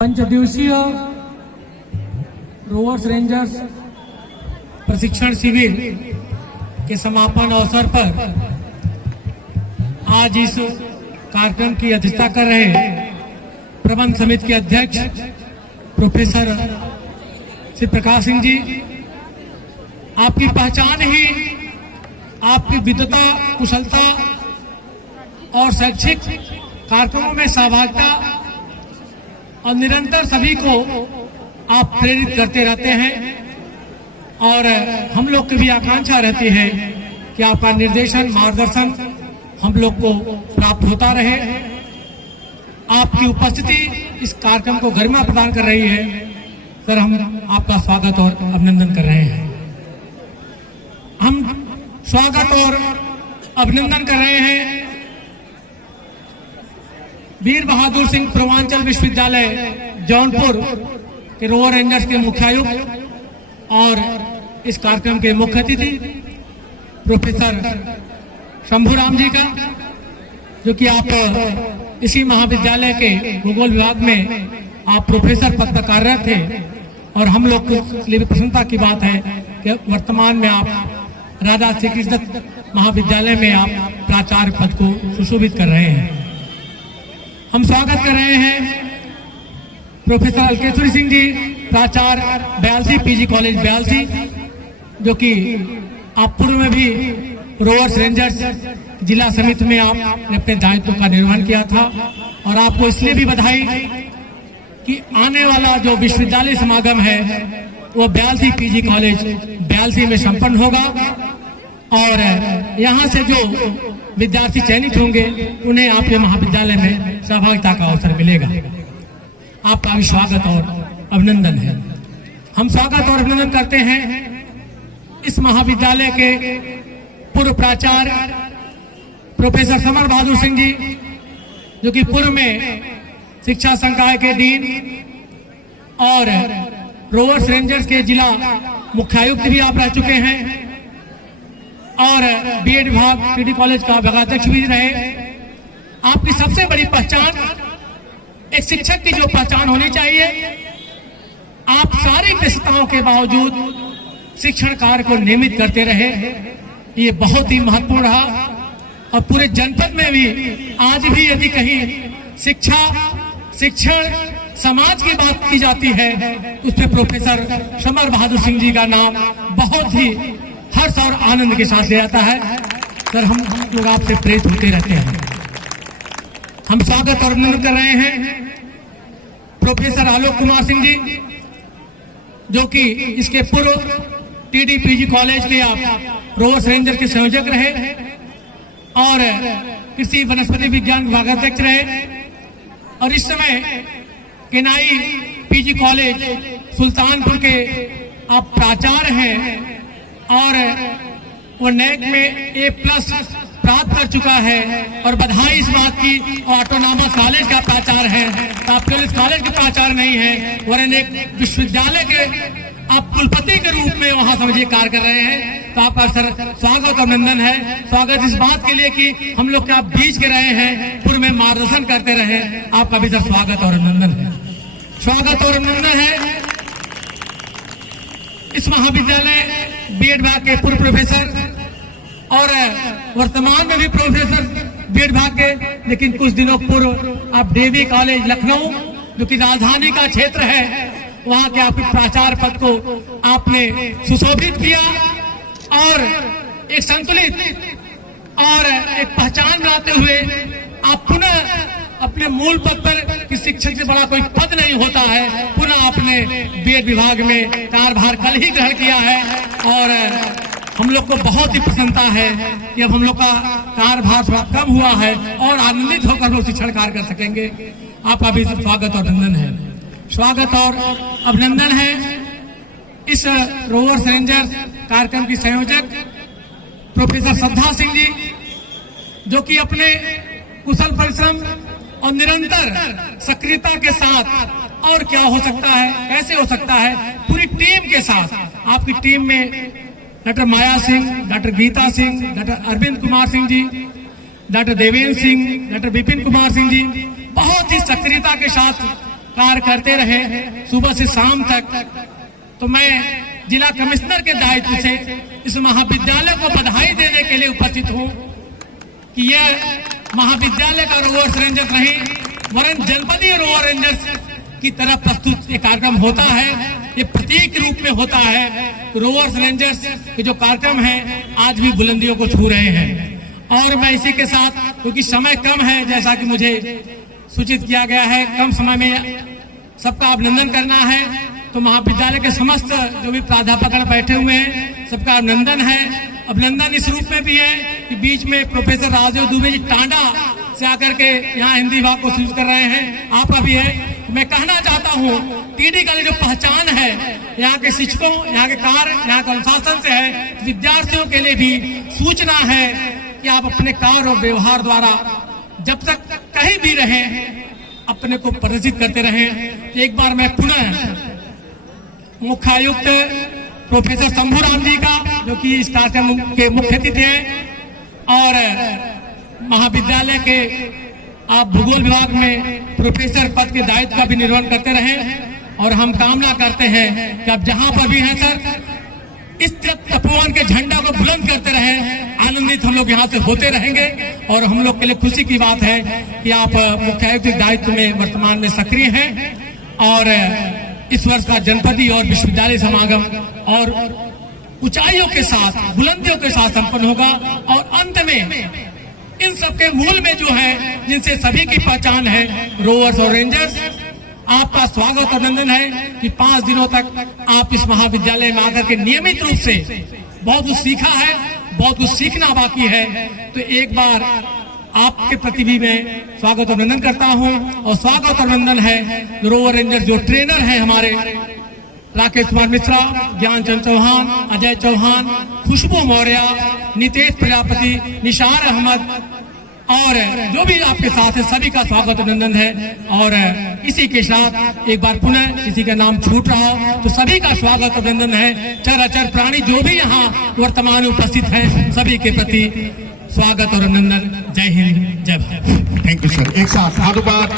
पंचदिवसीय rovers rangers प्रशिक्षण शिविर के समापन अवसर पर आज इस कार्यक्रम की अध्यक्षता कर रहे प्रबंध समिति के अध्यक्ष प्रोफेसर श्री प्रकाश सिंह जी, आपकी पहचान ही आपकी विद्वता, कुशलता और शैक्षिक कार्यक्रमों में सहभागिता और निरंतर सभी को आप प्रेरित करते रहते हैं और हम लोग की भी आकांक्षा रहती है कि आपका निर्देशन, मार्गदर्शन हम लोग को प्राप्त होता रहे। आपकी उपस्थिति इस कार्यक्रम को गरिमा प्रदान कर रही है। सर, हम आपका स्वागत और अभिनंदन कर रहे हैं। हम स्वागत और अभिनंदन कर रहे हैं वीर बहादुर सिंह पूर्वांचल विश्वविद्यालय जौनपुर के रोवर रेंजर्स के मुख्यायुक्त और इस कार्यक्रम के मुख्य अतिथि प्रोफेसर शंभूराम जी का, जो कि आप इसी महाविद्यालय के भूगोल विभाग में आप प्रोफेसर पद पर कार्यरत थे और हम लोग के लिए प्रसन्नता की बात है कि वर्तमान में आप राजा श्री कृष्ण दत्त महाविद्यालय में आप प्राचार्य पद को सुशोभित कर रहे हैं। हम स्वागत कर रहे हैं प्रोफेसर अलकेश्वरी सिंह जी, प्राचार्य बयालसी पीजी कॉलेज बयालसी, जो कि आप पूर्व में भी रोवर्स रेंजर्स जिला समिति में आपने अपने दायित्व का निर्वहन किया था और आपको इसलिए भी बधाई कि आने वाला जो विश्वविद्यालय समागम है वो बयालसी पीजी कॉलेज बयालसी में संपन्न होगा और यहाँ से जो विद्यार्थी चयनित होंगे उन्हें आपके महाविद्यालय में सहभागिता का अवसर मिलेगा। आपका भी स्वागत और अभिनंदन है। हम स्वागत और अभिनंदन करते हैं इस महाविद्यालय के पूर्व प्राचार्य प्रोफेसर समर बहादुर सिंह जी, जो कि पूर्व में शिक्षा संकाय के डीन और रोवर्स रेंजर्स के जिला मुख्यायुक्त भी आप रह चुके हैं और बीएड विभाग पीडी कॉलेज का विभागाध्यक्ष भी रहे। आपकी सबसे बड़ी पहचान, एक शिक्षक की जो पहचान होनी चाहिए, आप सारी व्यस्तताओं के बावजूद शिक्षण कार्य को नियमित करते रहे। ये बहुत ही महत्वपूर्ण रहा और पूरे जनपद में भी आज भी यदि कहीं शिक्षा, शिक्षण, समाज की बात की जाती है उसमें प्रोफेसर समर बहादुर सिंह जी का नाम बहुत ही हर्ष और आनंद के साथ लिया जाता है। सर, हम लोग आपसे प्रेरित होते रहते हैं। हम स्वागत और अभिनंदन कर रहे हैं प्रोफेसर आलोक कुमार सिंह जी, जो कि इसके पूर्व टीडी पीजी कॉलेज के आप रोवर्स रेंजर के संयोजक रहे और कृषि वनस्पति विज्ञान विभागाध्यक्ष रहे और इस समय केनाई पीजी कॉलेज सुल्तानपुर के आप प्राचार्य हैं और वो नैक में A+ प्राप्त कर चुका है और बधाई इस बात की। ऑटोनॉमस कॉलेज का प्राचार्य है, आप केवल इस कॉलेज के प्राचार्य नहीं है वरन एक विश्वविद्यालय के आप कुलपति के रूप में वहां समझिए कार्य कर रहे हैं। तो आपका सर स्वागत और अभिनंदन है। स्वागत इस बात के लिए कि हम लोग के आप बीच के रहे हैं, पूर्व में मार्गदर्शन करते रहे। आपका भी सर स्वागत और अभिनंदन है। स्वागत और अभिनंदन है इस महाविद्यालय बीएड विभाग के पूर्व प्रोफेसर और वर्तमान में भी प्रोफेसर बीएड विभाग के, लेकिन कुछ दिनों पूर्व आप डीवी कॉलेज लखनऊ, जो कि राजधानी का क्षेत्र है, वहां के आपके प्राचार्य पद को आपने सुशोभित किया और एक संतुलित और एक पहचान बनाते हुए आप पुनः अपने मूल पद पर, कि शिक्षक से बड़ा कोई पद नहीं होता है, पुनः आपने बीएड विभाग में कार्यभार कल ही ग्रहण किया है और हम लोग को बहुत ही प्रसन्नता है कि अब हम लोग का कार्यभार थोड़ा कम हुआ है और आनंदित होकर लोग शिक्षण कार्य कर सकेंगे। आपका भी स्वागत और अभिनंदन है। स्वागत और अभिनंदन है इस रोवर्स रेंजर्स कार्यक्रम की संयोजक प्रोफेसर श्रद्धा सिंह जी, जो कि अपने कुशल परिश्रम और निरंतर सक्रियता के साथ, और क्या हो सकता है, कैसे हो सकता है, पूरी टीम के साथ, आपकी टीम में डॉक्टर माया Singh, doctor Gita Singh, doctor Arvind Kumar Singh ji, doctor Devendra Singh, doctor Vipin Kumar Singh ji बहुत ही सक्रियता के साथ कार्य करते रहे सुबह से शाम तक, तो मैं जिला कमिश्नर के दायित्व से इस महाविद्यालय को बधाई देने के लिए उपस्थित हूँ कि यह महाविद्यालय का रोवर्स रेंजर्स नहीं वरन जनपदीय रोवर रेंजर्स की तरफ प्रस्तुत ये कार्यक्रम होता है। ये प्रतीक रूप में होता है। रोवर्स रेंजर्स के जो कार्यक्रम है आज भी बुलंदियों को छू रहे हैं। और मैं इसी के साथ, क्योंकि समय कम है, जैसा कि मुझे सूचित किया गया है, कम समय में सबका अभिनंदन करना है, तो महाविद्यालय के समस्त जो भी प्राध्यापक बैठे हुए हैं सबका अभिनंदन है। अभिनंदन इस रूप में भी है कि बीच में प्रोफेसर राजीव दुबे जी टांडा से आकर के यहाँ हिंदी विभाग को सूचित कर रहे हैं, आपका भी है। मैं कहना चाहता हूँ टीडी का जो पहचान है यहाँ के शिक्षकों, यहाँ के कार्य, यहाँ के अनुशासन से है, विद्यार्थियों के लिए भी सूचना है कि आप अपने कार्य और व्यवहार द्वारा जब तक कहीं भी रहें अपने को प्रदर्शित करते रहें। एक बार मैं पुनः मुख्य आयुक्त प्रोफेसर शंभूराम जी का, जो कि इस कार्यक्रम के मुख्य अतिथि हैं, और महाविद्यालय के आप भूगोल विभाग में प्रोफेसर पद के दायित्व का भी निर्वहन करते रहें। और हम कामना करते हैं कि आप जहां पर भी हैं सर, इस तपोवन के झंडा को बुलंद करते रहें। आनंदित हम लोग यहाँ से होते रहेंगे। और हम लोग के लिए खुशी की बात है कि आप मुख्य आयुक्त के दायित्व में वर्तमान में सक्रिय हैं। और इस वर्ष का जनपदीय और विश्वविद्यालय समागम और ऊंचाइयों के साथ, बुलंदियों के साथ संपन्न होगा। और अंत में इन सबके मूल में जो है, जिनसे सभी की पहचान है, रोवर्स और रेंजर्स, आपका स्वागत और अभिनंदन है कि 5 दिनों तक आप इस महाविद्यालय में आकर के नियमित रूप से बहुत कुछ सीखा है, बहुत कुछ सीखना बाकी है। तो एक बार आपके प्रति भी मैं स्वागत और अभिनंदन करता हूं। और स्वागत और अभिनंदन है रोवर रेंजर जो ट्रेनर है हमारे, राकेश कुमार मिश्रा, ज्ञानचंद चौहान, अजय चौहान, खुशबू मौर्य, नितेश प्रजापति, निशार अहमद और जो भी आपके साथ है, सभी का स्वागत अभिनंदन है। और इसी के साथ एक बार पुनः किसी का नाम छूट रहा हो तो सभी का स्वागत अभिनंदन है। चर अचर प्राणी जो भी यहाँ वर्तमान में उपस्थित है, सभी के प्रति स्वागत और अभिनंदन। जय हिंद, जय भारत। Thank you sir. एक साथ हाथों पर